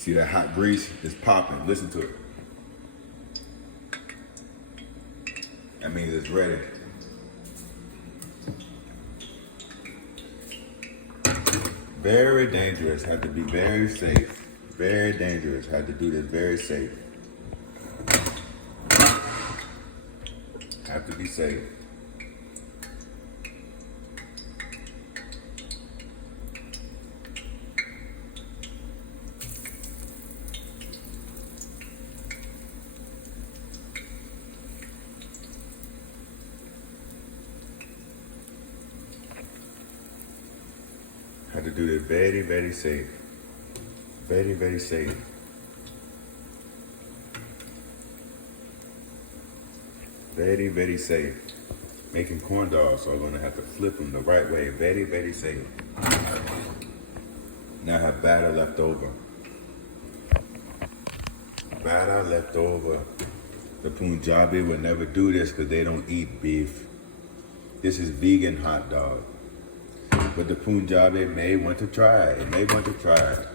see that hot grease is popping. Listen to it. That means it's ready. Very dangerous. Had to be very safe. Very dangerous. Had to do this very safe. Have to be safe. Had to do this very, very safe. Very, very safe. Very, very safe. Making corn dogs, so I'm gonna have to flip them the right way. Very, very safe. Now I have batter left over. Batter left over. The Punjabi would never do this because they don't eat beef. This is vegan hot dog. But the Punjabi may want to try it. It may want to try it.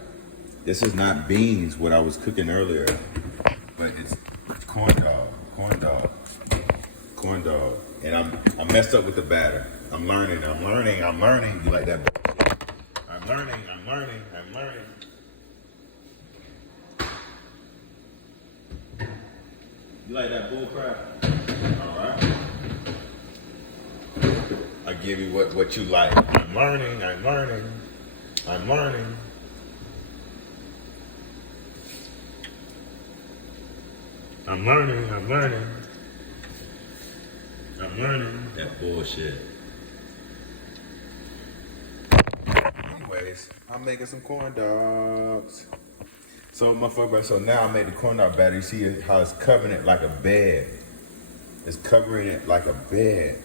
This is not beans, what I was cooking earlier, but it's corn dog, corn dog, corn dog. And I messed up with the batter. I'm learning. You like that? I'm learning. You like that bull crap? All right. I give you what you like. I'm learning. I'm learning. I'm learning that bullshit. Anyways, I'm making some corn dogs. So now I made the corn dog batter. You see how it's covering it like a bed. It's covering it like a bed.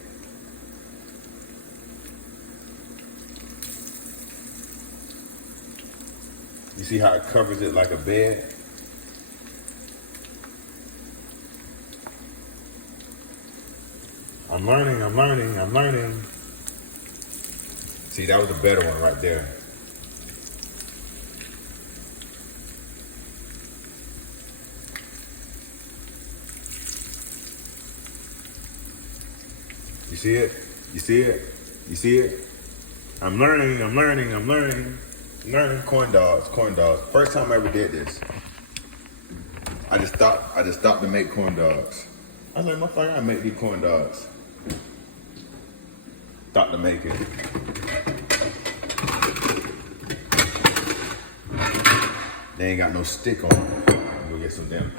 You see how it covers it like a bed? I'm learning. See, that was a better one right there. You see it? You see it? You see it? I'm learning. Learning corn dogs. First time I ever did this. I just stopped to make corn dogs. I was like, motherfucker, I make these corn dogs. Stopped to make it. They ain't got no stick on them. Go get some damn.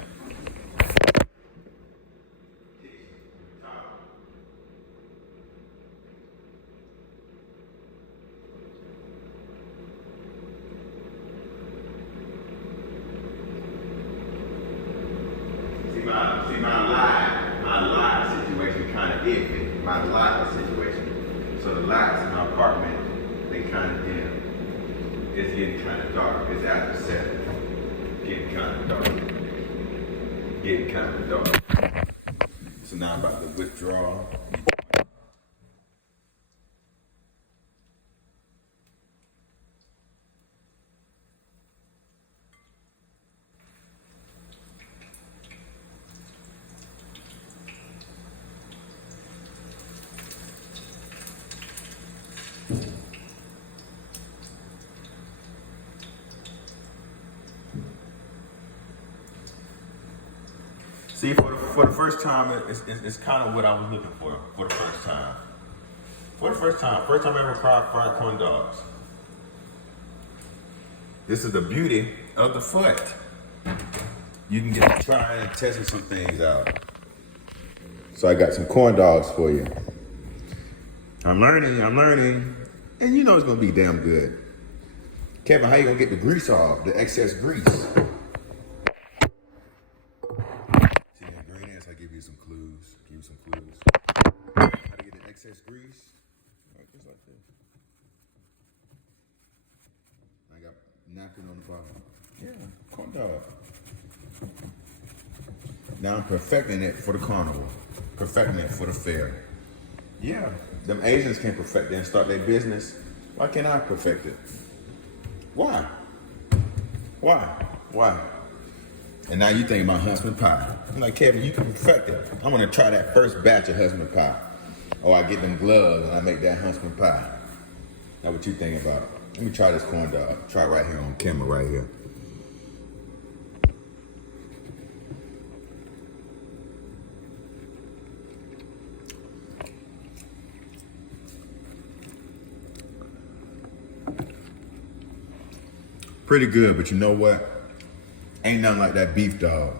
See my light situation kind of iffy. My light situation. So the lights in my apartment, they kind of dim. It's getting kind of dark. It's after 7. Getting kind of dark. So now I'm about to withdraw. See, for the first time, it's kind of what I was looking for the first time. First time I ever fried corn dogs. This is the beauty of the foot. You can get to try and test some things out. So I got some corn dogs for you. I'm learning, and you know it's gonna be damn good. Kevin, how you gonna get the grease off, the excess grease? Some clues. How to get the excess grease? Just like this. I got napkin on the bottom. Yeah, corn dog. Now I'm perfecting it for the carnival. Perfecting it for the fair. Yeah, them Asians can perfect it and start their business. Why can't I perfect it? Why? Why? And now you think about Huntsman pie. I'm like, Kevin, you can perfect it. I want to try that first batch of Huntsman pie. Or I get them gloves and I make that Huntsman pie. Now what you think about? Let me try this corn dog. Try right here on camera right here. Pretty good, but you know what? Ain't nothing like that beef dog.